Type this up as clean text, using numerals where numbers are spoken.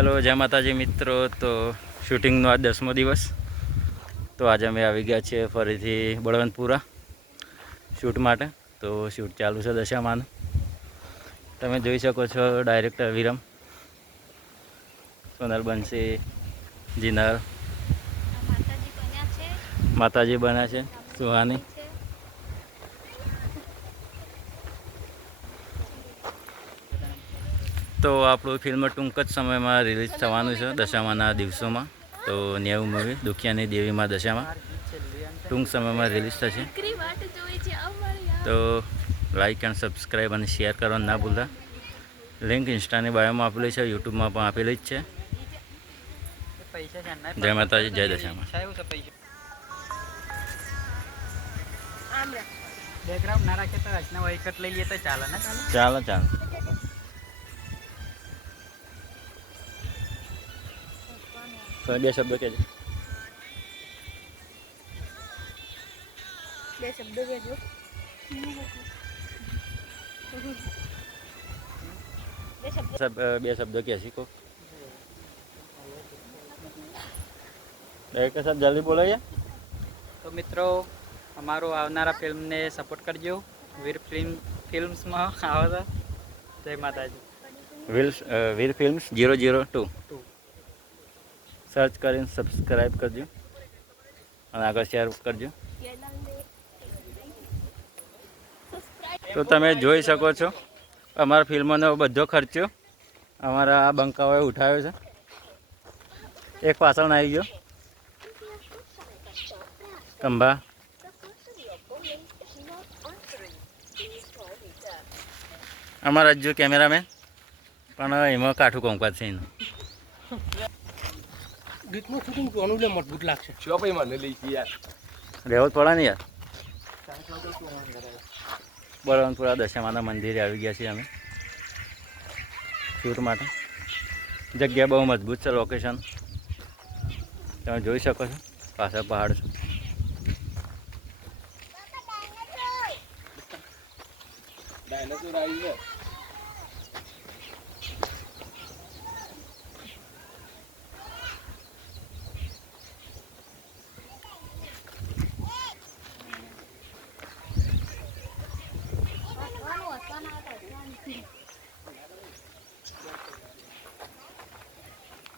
Hello, જય માતાજી મિત્રો. તો શૂટિંગનો આ 10મો દિવસ. તો આજે અમે આવી ગયા છીએ ફરીથી બળવંતપુરા શૂટ માટે. તો શૂટ ચાલુ છે દશામાનું. તમે જોઈ શકો છો ડાયરેક્ટર વિરમ, સોનલ બંસી, જીનર, માતાજી બન્યા છે, સુહાની. તો આપણું ફિલ્મ ટૂંક જ સમયમાં રિલીઝ થવાનું છે દશામાના દિવસોમાં. તો 90 મૂવી દુખિયાની દેવીમાં દશામાં ટૂંક સમયમાં રિલીઝ થશે. તો લાઈક એન્ડ સબસ્ક્રાઈબ અને શેર કરવાનું ના ભૂલતા. લિંક ઇન્સ્ટાની બાયોમાં આપેલી છે, યુટ્યુબમાં પણ આપેલી જ છે. જય માતાજી, જય દશામાં. બેકગ્રાઉન્ડ ના રાખે તો આજના વહીકટ લઈ લઈએ તો ચાલે ને? ચાલો ચાલો. તો બે શબ્દો કહેજો. બે શબ્દો કહે શીખો. ડાયરેક્ટર સાહેબ જલ્દી બોલો યાર. તો મિત્રો, અમારું આવનારા ફિલ્મને સપોર્ટ કરજો. વીર ફિલ્મ્સમાં આવો તો. જય માતાજી. વીર ફિલ્મ્સ 002 સર્ચ કરીને સબસ્ક્રાઈબ કરજો અને આગળ શેર કરજો. તો તમે જોઈ શકો છો અમારા ફિલ્મોનો બધો ખર્ચો અમારા આ બંકાઓએ ઉઠાવ્યો છે. એક પાછળ આવી ગયો કંભા. અમારા જો કેમેરામેન પણ એમાં કાઠું કોમકાજ છે એનું. ગીતનું શૂટિંગ જોવાનું એટલે મજબૂત લાગશે. ચોપાઈ મને લઈ ગઈ યાર, રહેવું જ પડે ને યાર. બળવંતપુરા દશામાના મંદિરે આવી ગયા છીએ અમે શૂટ માટે. જગ્યા બહુ મજબૂત છે, લોકેશન તમે જોઈ શકો છો. પાછળ પહાડ છે. ડાયનાસોર આવી ગયા.